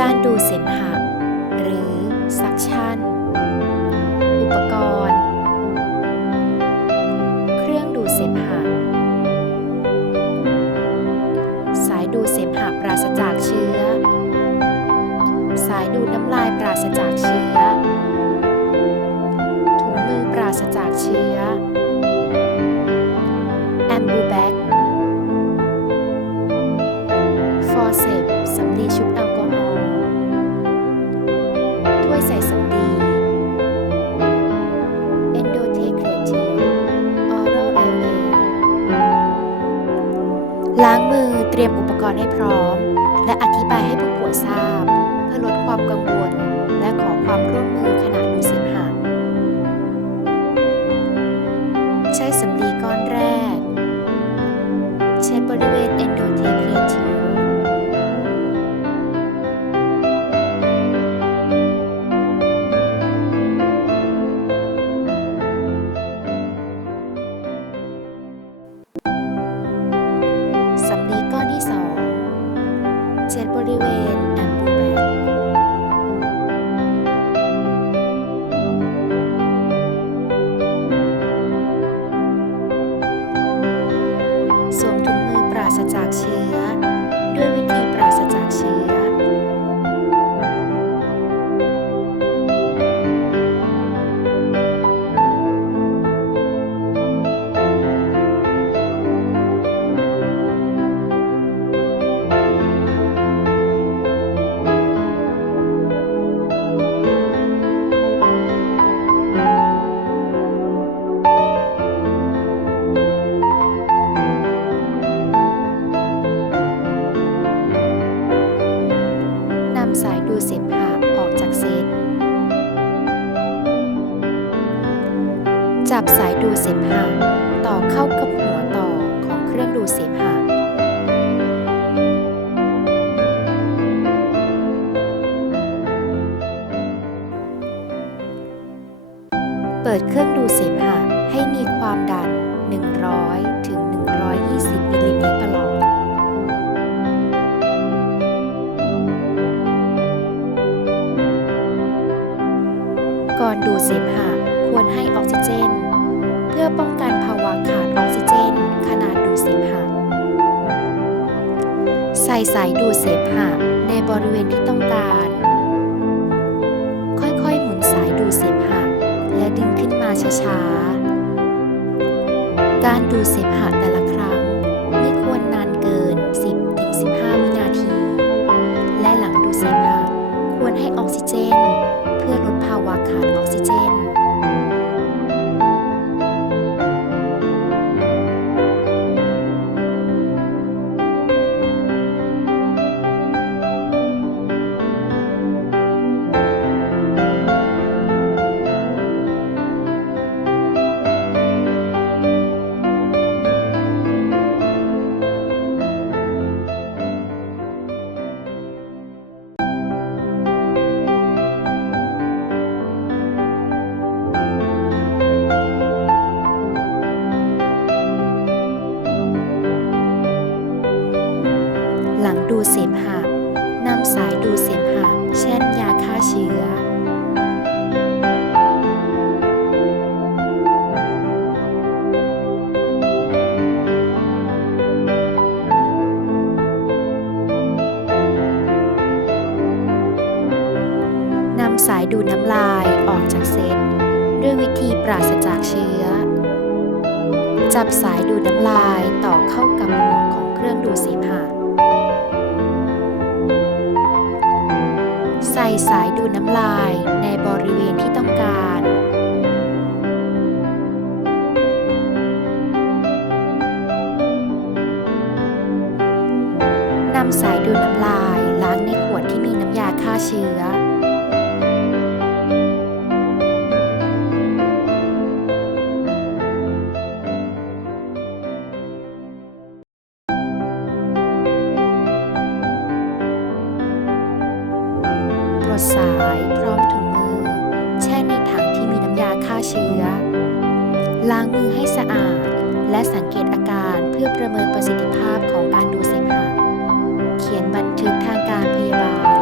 การดูดเสมหะ หรือซักชั่น อุปกรณ์ เครื่องดูดเสมหะ สายดูดเสมหะปราศจากเชื้อ สายดูดน้ำลายปราศจากเชื้อ ถุงมือปราศจากเชื้อแอมบูแบ็กฟอร์เซปสำลีชุบแอลกอฮอล์ วยใส่สำลีเอนโดเทคเรทีฟออรัลเอลเวล้างมือเตรียมอุปกรณ์ให้พร้อม และอธิบายให้ผู้ป่วยทราบ เพื่อลดความกังวลและขอความร่วมมือ ดูดเสมหะออกจากเซตจับสายดูดเสมหะต่อเข้ากับหัวต่อของเครื่องดูดเสมหะเปิดเครื่องดูดเสมหะให้มีความดัน 100ถึง120มิลลิเมตร อป้องกันภาวะขาดออกซิเจน ขนาดดูดเสมหะ ใส่สายดูดเสมหะในบริเวณที่ต้องการ ค่อยๆ หมุนสายดูดเสมหะ และดึงขึ้นมาช้าๆ การดูดเสมหะ ดูเสมหะนำสายดูเสมหะเช่นยาฆ่าเชื้อ นำสายดูน้ำลายออกจากเซตด้วยวิธีปราศจากเชื้อ จับสายดูน้ำลายต่อเข้ากับหัวของเครื่องดูดเสมหะ ใส่สายดูดน้ำลายในบริเวณที่ต้องการ นำสายดูดน้ำลายล้างในขวดที่มีน้ำยาฆ่าเชื้อ ดสายพร้อมถุงมือ แช่ในถังที่มีน้ำยาฆ่าเชื้อ ล้างมือให้สะอาด และสังเกตอาการเพื่อประเมินประสิทธิภาพของการดูดเสมหะเขียนบันทึกทางการพยาบาล